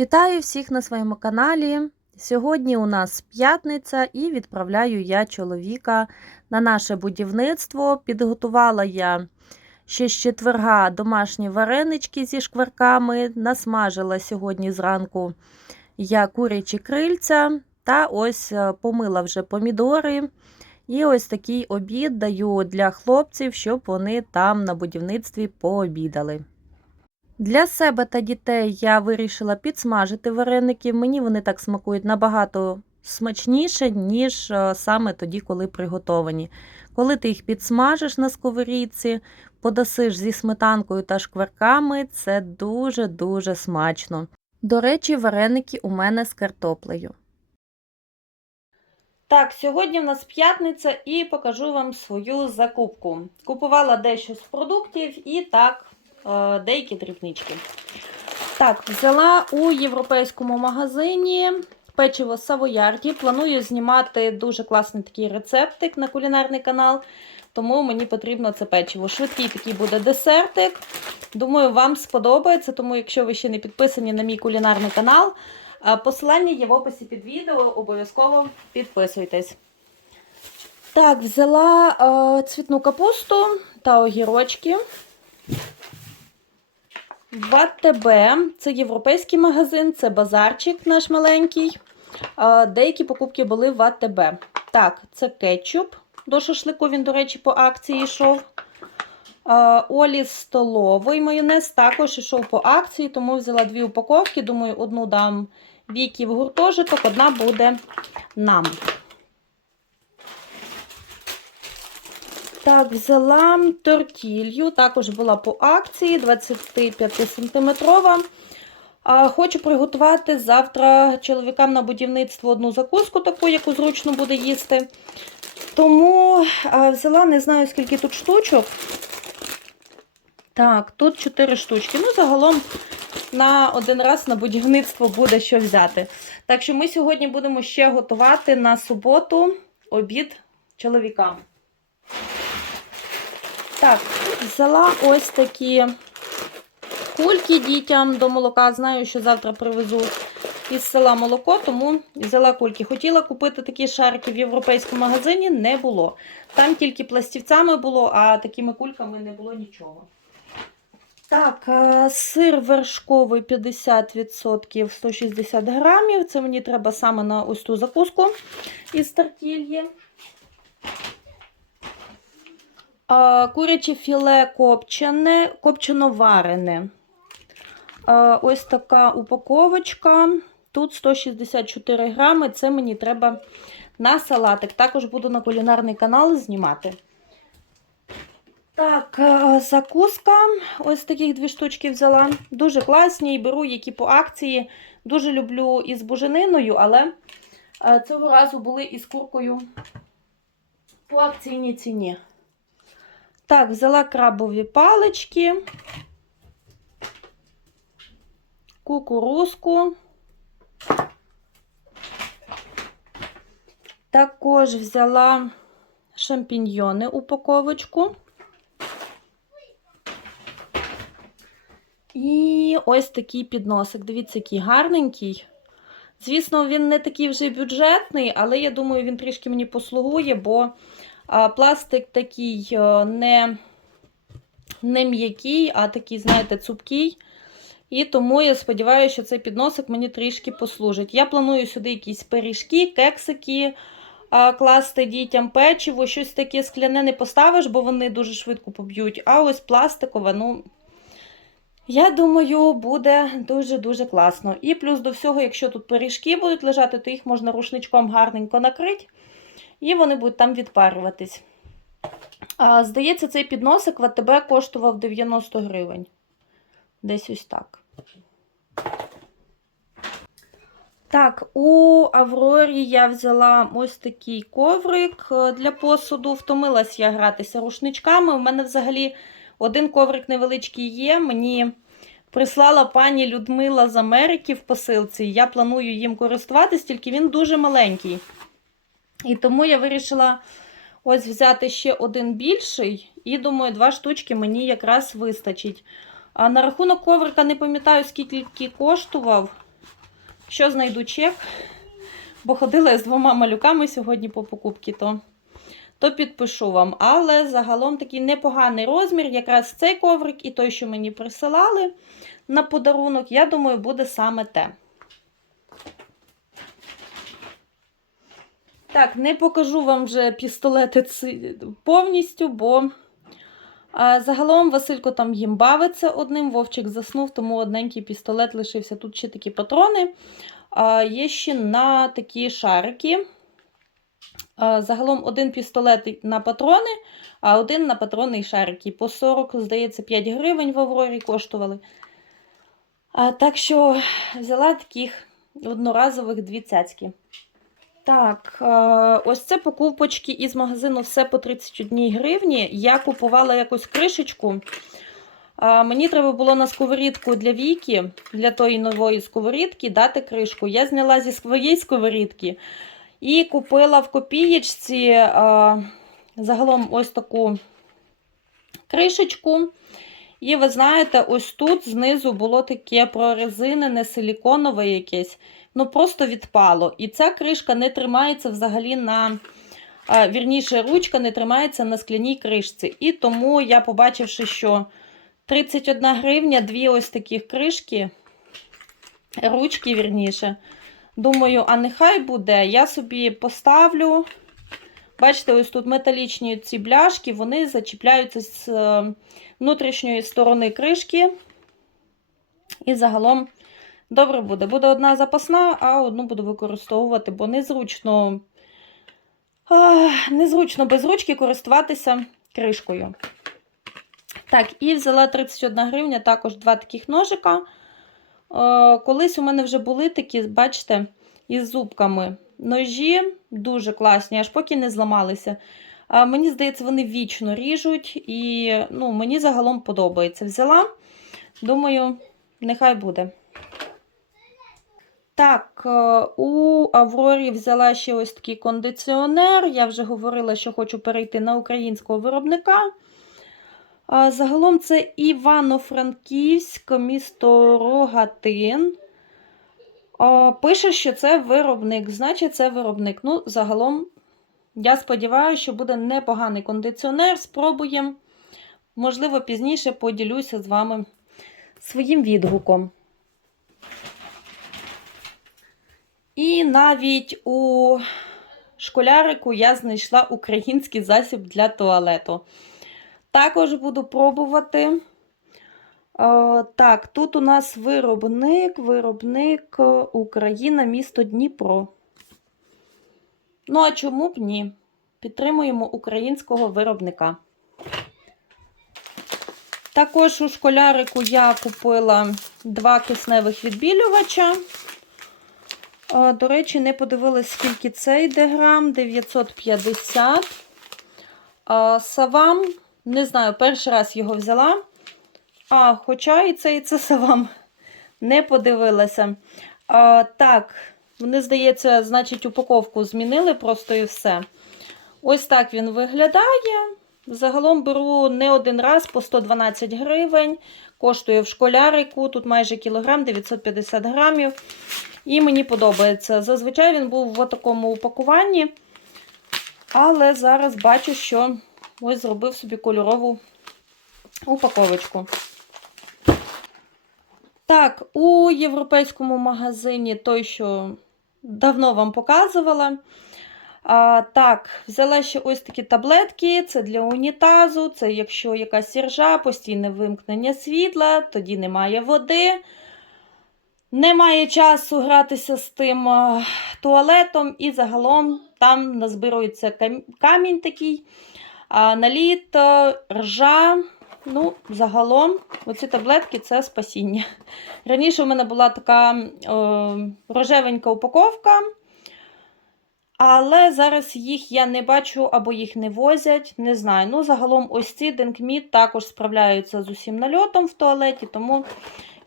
Вітаю всіх на своєму каналі. Сьогодні у нас п'ятниця і відправляю я чоловіка на наше будівництво. Підготувала я ще з четверга домашні варенички зі шкварками. Насмажила сьогодні зранку я курячі крильця та ось е, помила вже помідори. І ось такий обід даю для хлопців, щоб вони там на будівництві пообідали. Для себе та дітей я вирішила підсмажити вареники. Мені вони так смакують набагато смачніше, ніж е, саме тоді, коли приготовані. Коли ти їх підсмажиш на сковорідці, подасиш зі сметанкою та шкварками, це дуже-дуже смачно. До речі, вареники у мене з картоплею. Так, сьогодні в нас п'ятниця і покажу вам свою закупку. Купувала дещо з продуктів і так деякі дрібнички. Так, взяла у європейському магазині печиво Савоярді. Планую знімати дуже класний такий рецептик на кулінарний канал, тому мені потрібно це печиво. Швидкий такий буде десертик. Думаю, вам сподобається, тому якщо ви ще не підписані на мій кулінарний канал, е, посилання є в описі під відео, обов'язково підписуйтесь. Так, взяла е, цвітну капусту та огірочки. В АТБ, це європейський магазин, це базарчик наш маленький. Деякі покупки були в АТБ. Так, це кетчуп. До шашлику він, до речі, по акції йшов. Е, Олі столовий майонез також йшов по акції, тому взяла дві упаковки. Думаю, одну дам Вікі в гуртожиток, одна буде нам. Так, взяла тортілью, також була по акції 25 см. Хочу приготувати завтра чоловікам на будівництво одну закуску, таку, яку зручно буде їсти. Тому взяла, не знаю, скільки тут штучок. Так, тут 4 штучки. Ну, загалом на один раз на будівництво буде що взяти. Так що ми сьогодні будемо ще готувати на суботу обід чоловікам. Так, взяла ось такі кульки дітям до молока. Знаю, що завтра привезу із села молоко, тому взяла кульки. Хотіла купити такі шарики в європейському магазині, не було. Там тільки пластівцями було, а такими кульками не було нічого. Так, сир вершковий 50% 160 грамів. Це мені треба саме на ось ту закуску із тортільї. Куряче філе копчене, копчено-варене. Ось така упаковочка. Тут 164 грами. Це мені треба на салатик. Також буду на кулінарний канал знімати. Так, закуска. Ось таких дві штучки взяла. Дуже класні і беру, які по акції. Дуже люблю із бужениною, але цього разу були із куркою по акційній ціні. Так, взяла крабові палички, кукурузку. Також взяла шампіньйони упаковочку. І ось такий підносик. Дивіться, який гарненький. Звісно, він не такий вже бюджетний, але я думаю, він трішки мені послугує, бо пластик такий не, не м'який, а такий, знаєте, цупкий. І тому я сподіваюся, що цей підносик мені трішки послужить. Я планую сюди якісь пиріжки, кексики класти дітям, печиво, щось таке скляне не поставиш, бо вони дуже швидко поб'ють. А ось пластикове, ну. Я думаю, буде дуже-дуже класно. І плюс до всього, якщо тут пиріжки будуть лежати, то їх можна рушничком гарненько накрити, і вони будуть там відпарюватись. А, Здається, цей підносик в АТБ коштував 90 гривень. Десь ось так. Так, у Аврорі я взяла ось такий коврик е, для посуду. Втомилась я гратися рушничками. У мене взагалі один коврик невеличкий є. Мені прислала пані Людмила з Америки в посилці. Я планую їм користуватись, тільки він дуже маленький. І тому я вирішила ось взяти ще один більший. І думаю, два штучки мені якраз вистачить. А на рахунок коврика не пам'ятаю, скільки коштував. Що знайду чек, бо ходила я з двома малюками сьогодні по покупці, то, то підпишу вам. Але загалом такий непоганий розмір, якраз цей коврик і той, що мені присилали на подарунок, я думаю, буде саме те. Так, не покажу вам вже пістолети повністю, бо а, загалом Василько там їм бавиться одним, Вовчик заснув, тому одненький пістолет лишився. Тут ще такі патрони. А, є ще на такі шарики. А, загалом один пістолет на патрони, а один на патрони і шарики. По 40, здається, 5 гривень в Аврорі коштували. А, так що взяла таких одноразових дві цяцьки. Так, е, ось це покупочки із магазину все по 31 гривні. Я купувала якусь кришечку. Е, Мені треба було на сковорідку для Віки, для тої нової сковорідки, дати кришку. Я зняла зі своєї сковорідки і купила в копієчці е, загалом ось таку кришечку. І ви знаєте, ось тут знизу було таке прорезинене силіконове якесь ну просто відпало. І ця кришка не тримається взагалі на. Вірніше, ручка не тримається на скляній кришці. І тому я, побачивши, що 31 гривня, дві ось таких кришки, ручки, вірніше, думаю, а нехай буде. Я собі поставлю. Бачите, ось тут металічні ці бляшки, вони зачіпляються з е, внутрішньої сторони кришки. І загалом Добре буде. Буде одна запасна, а одну буду використовувати, бо незручно, а, незручно без ручки користуватися кришкою. Так, і взяла 31 гривня, також два таких ножика. Е, колись у мене вже були такі, бачите, із зубками. Ножі дуже класні, аж поки не зламалися. А мені здається, вони вічно ріжуть, і ну, мені загалом подобається. Взяла, думаю, нехай буде. Так, е, у Аврорі взяла ще ось такий кондиціонер. Я вже говорила, що хочу перейти на українського виробника. Загалом це Івано-Франківськ, місто Рогатин. Пише, що це виробник, значить, це виробник. Ну, загалом, я сподіваюся, що буде непоганий кондиціонер. Спробуємо. Можливо, пізніше поділюся з вами своїм відгуком. І навіть у школярику я знайшла український засіб для туалету. Також буду пробувати. Е, так, тут у нас виробник, виробник е, Україна, місто Дніпро. Ну, а чому б ні? Підтримуємо українського виробника. Також у школярику я купила два кисневих відбілювача. А, До речі, не подивилась, скільки це йде грам. 950. Савам, не знаю, перший раз його взяла. А, хоча і це, і це савам. Не подивилася. А, Так, вони, здається, значить, упаковку змінили просто і все. Ось так він виглядає. Загалом беру не один раз по 112 гривень. Коштує в школярику. Тут майже кілограм, 950 грамів. І мені подобається. Зазвичай він був в такому упакуванні, але зараз бачу, що ось зробив собі кольорову упаковочку. Так, у європейському магазині той, що давно вам показувала. А, Так, взяла ще ось такі таблетки, це для унітазу, це якщо якась сіржа, постійне вимкнення світла, тоді немає води. Немає часу гратися з тим туалетом, і загалом там назбирується камінь такий, наліт, ржа. Ну, загалом, оці таблетки це спасіння. Раніше у мене була така о, рожевенька упаковка, але зараз їх я не бачу або їх не возять, не знаю. Ну, загалом, ось ці Денкміт також справляються з усім нальотом в туалеті, тому.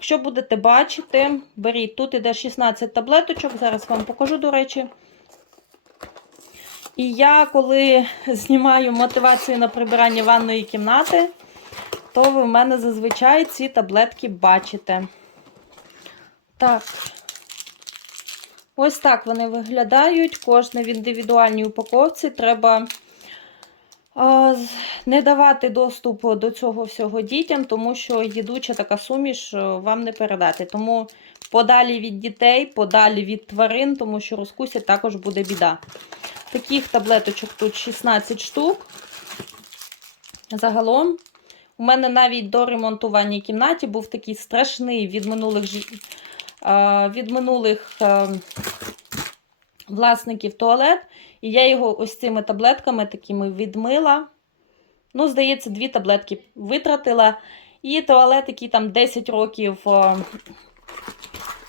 Якщо будете бачити, беріть. Тут іде 16 таблеточок, зараз вам покажу, до речі. І я, коли знімаю мотивацію на прибирання ванної кімнати, то ви в мене зазвичай ці таблетки бачите. Так, Ось так вони виглядають. Кожне в індивідуальній упаковці. Треба не давати доступу до цього всього дітям, тому що їдуча така суміш е, вам не передати. Тому подалі від дітей, подалі від тварин, тому що розкусять також буде біда. Таких таблеточок тут 16 штук. Загалом, у мене навіть до ремонтування кімнаті був такий страшний від минулих, від минулих е, власників туалет. І я його ось цими таблетками такими відмила. Ну, здається, дві таблетки витратила. І туалет, який там 10 років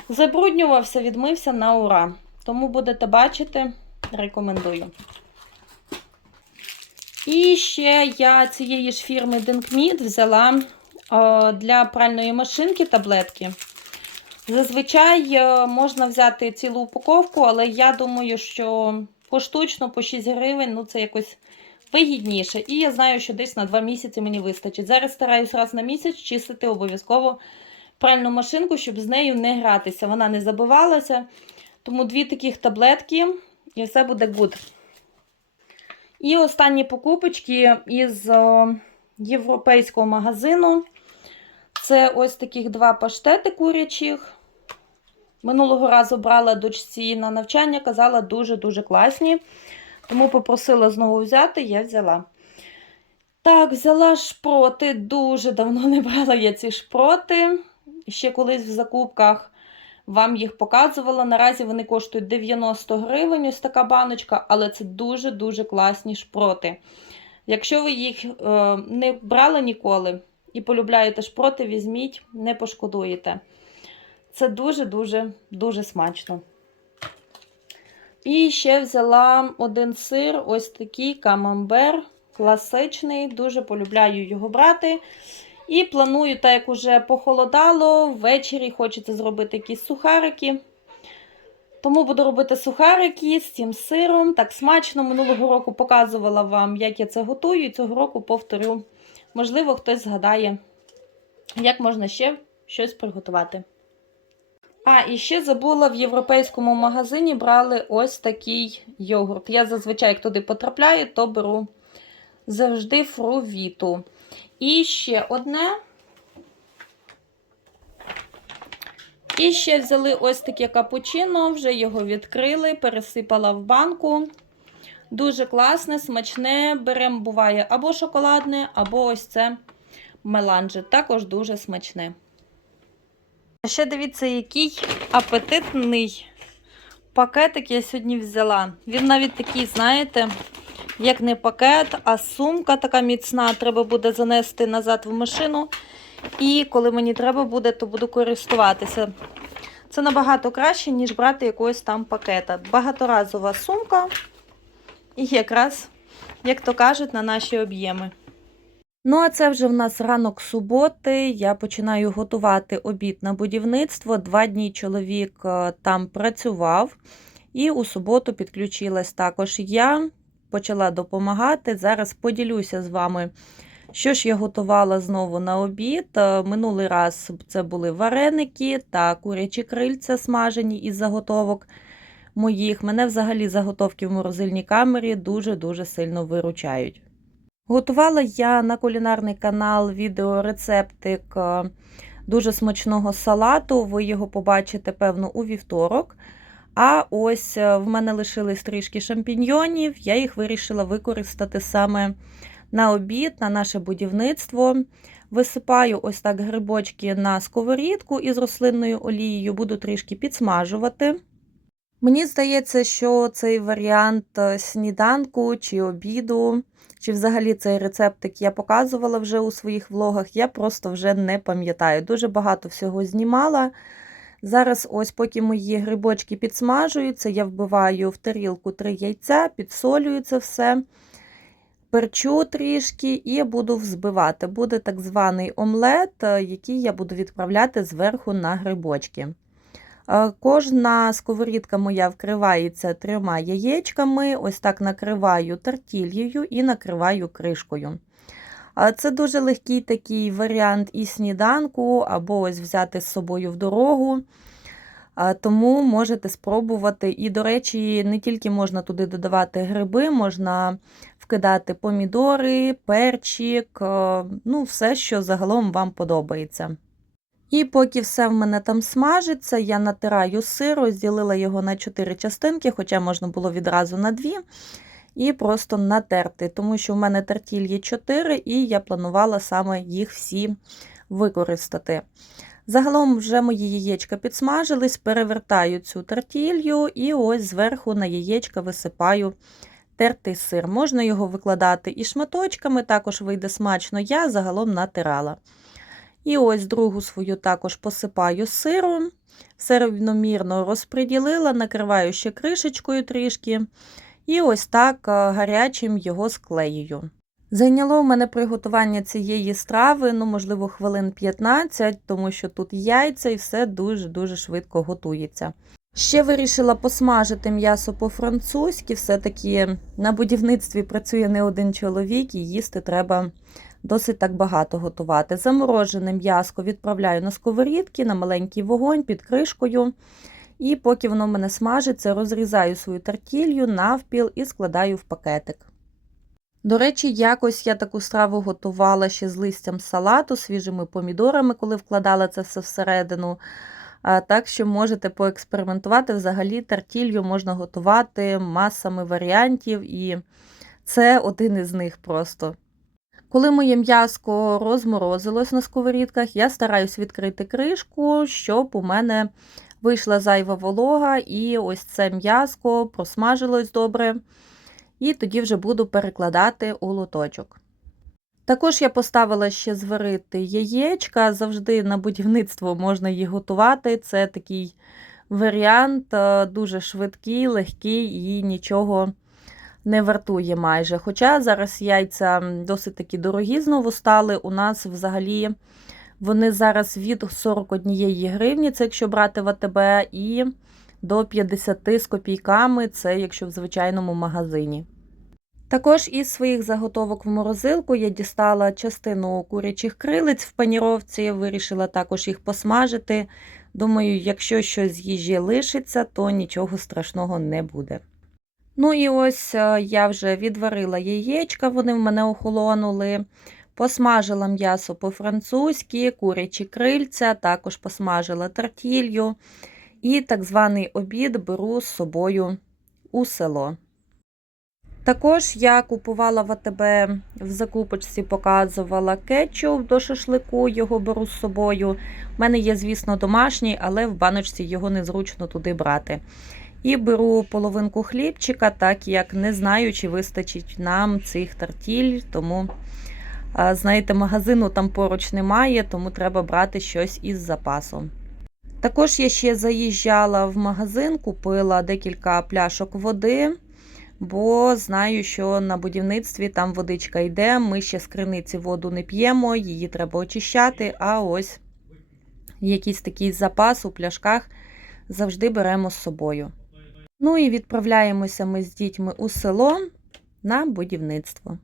забруднювався, відмився на ура. Тому будете бачити, рекомендую. І ще я цієї ж фірми Denkmid взяла для пральної машинки таблетки. Зазвичай е, можна взяти цілу упаковку, але я думаю, що поштучно по 6 гривень ну це якось вигідніше. І я знаю, що десь на 2 місяці мені вистачить. Зараз стараюсь раз на місяць чистити обов'язково пральну машинку, щоб з нею не гратися. Вона не забивалася. Тому дві таких таблетки, і все буде good. І останні покупочки із е, європейського магазину. Це ось таких два паштети курячих. Минулого разу брала дочці на навчання, казала дуже-дуже класні. Тому попросила знову взяти, я взяла. Так, взяла шпроти. Дуже давно не брала я ці шпроти. Ще колись в закупках вам їх показувала. Наразі вони коштують 90 гривень, ось така баночка, але це дуже-дуже класні шпроти. Якщо ви їх е, не брали ніколи і полюбляєте шпроти, візьміть, не пошкодуєте. Це дуже-дуже дуже смачно. І ще взяла один сир, ось такий камамбер, класичний. Дуже полюбляю його брати. І планую, так як уже похолодало, ввечері хочеться зробити якісь сухарики. Тому буду робити сухарики з цим сиром. Так смачно. Минулого року показувала вам, як я це готую, і цього року повторю. Можливо, хтось згадає, як можна ще щось приготувати. А, і ще забула в європейському магазині брали ось такий йогурт. Я зазвичай, як туди потрапляю, то беру завжди фрувіту. І ще одне. І ще взяли ось таке капучино, вже його відкрили, пересипала в банку. Дуже класне, смачне. Беремо, буває або шоколадне, або ось це меланже. Також дуже смачне. А Ще дивіться, який апетитний пакетик я сьогодні взяла. Він навіть такий, знаєте, як не пакет, а сумка така міцна. Треба буде занести назад в машину. І коли мені треба буде, то буду користуватися. Це набагато краще, ніж брати якогось там пакета. Багаторазова сумка. І якраз, як то кажуть, на наші об'єми. Ну, а це вже в нас ранок суботи. Я починаю готувати обід на будівництво. Два дні чоловік е, там працював, і у суботу підключилась також я, почала допомагати. Зараз поділюся з вами, що ж я готувала знову на обід. Е, Минулий раз це були вареники та курячі крильця смажені із заготовок моїх. Мене взагалі заготовки в морозильній камері дуже-дуже сильно виручають. Готувала я на кулінарний канал відеорецептик е, дуже смачного салату. Ви його побачите, певно, у вівторок. А ось е, в мене лишились трішки шампіньйонів, я їх вирішила використати саме на обід, на наше будівництво. Висипаю ось так грибочки на сковорідку із рослинною олією, буду трішки підсмажувати. Мені здається, що цей варіант е, сніданку чи обіду, чи взагалі цей рецептик я показувала вже у своїх влогах, я просто вже не пам'ятаю. Дуже багато всього знімала. Зараз, ось, поки мої грибочки підсмажуються, я вбиваю в тарілку три яйця, підсолюю це все, перчу трішки і буду взбивати. Буде так званий омлет, е, який я буду відправляти зверху на грибочки. Е, Кожна сковорідка моя вкривається трьома яєчками, ось так накриваю тартілью і накриваю кришкою. Це дуже легкий такий варіант і сніданку, або ось взяти з собою в дорогу. Тому можете спробувати. І, до речі, не тільки можна туди додавати гриби, можна вкидати помідори, перчик, е, ну, все, що загалом вам подобається. І поки все в мене там смажиться, я натираю сир, розділила його на 4 частинки, хоча можна було відразу на 2, і просто натерти, тому що в мене тертіль є 4, і я планувала саме їх всі використати. Загалом вже мої яєчка підсмажились, перевертаю цю тертілью і ось зверху на яєчка висипаю тертий сир. Можна його викладати і шматочками, також вийде смачно, я загалом натирала. І ось другу свою також посипаю сиром, все рівномірно розподілила, накриваю ще кришечкою трішки. І ось так гарячим його склеюю. Зайняло в мене приготування цієї страви, ну, можливо, хвилин 15, тому що тут яйця і все дуже-дуже швидко готується. Ще вирішила посмажити м'ясо по-французьки, все-таки на будівництві працює не один чоловік, і їсти треба досить так багато готувати. Заморожене м'яско відправляю на сковорідки, на маленький вогонь під кришкою. І поки воно в мене смажиться, розрізаю свою тартілью навпіл і складаю в пакетик. До речі, якось я таку страву готувала ще з листям салату, свіжими помідорами, коли вкладала це все всередину. Так що можете поекспериментувати. Взагалі, тартілью можна готувати масами варіантів, і це один із них просто. Коли моє м'яско розморозилось на сковорідках, я стараюсь відкрити кришку, щоб у мене вийшла зайва волога, і ось це м'яско просмажилось добре. І тоді вже буду перекладати у лоточок. Також я поставила ще зварити яєчка. Завжди на будівництво можна їх готувати. Це такий варіант, е, дуже швидкий, легкий і нічого не вартує майже. Хоча зараз яйця досить такі дорогі знову стали. У нас взагалі вони зараз від 41 гривні, це якщо брати в АТБ, і до 50 з копійками, це якщо в звичайному магазині. Також із своїх заготовок в морозилку я дістала частину курячих крилиць в паніровці, вирішила також їх посмажити. Думаю, якщо щось з їжі лишиться, то нічого страшного не буде. Ну і ось е, я вже відварила яєчка, вони в мене охолонули. Посмажила м'ясо по-французьки, курячі крильця, також посмажила тартілью. І так званий обід беру з собою у село. Також я купувала в АТБ в закупочці, показувала кетчуп до шашлику, його беру з собою. У мене є, звісно, домашній, але в баночці його незручно туди брати. І беру половинку хлібчика, так як не знаю, чи вистачить нам цих тартіль, тому, знаєте, магазину там поруч немає, тому треба брати щось із запасом. Також я ще заїжджала в магазин, купила декілька пляшок води бо знаю, що на будівництві там водичка йде. Ми ще з криниці воду не п'ємо, її треба очищати. А ось якийсь такий запас у пляшках завжди беремо з собою. Ну і відправляємося ми з дітьми у село на будівництво.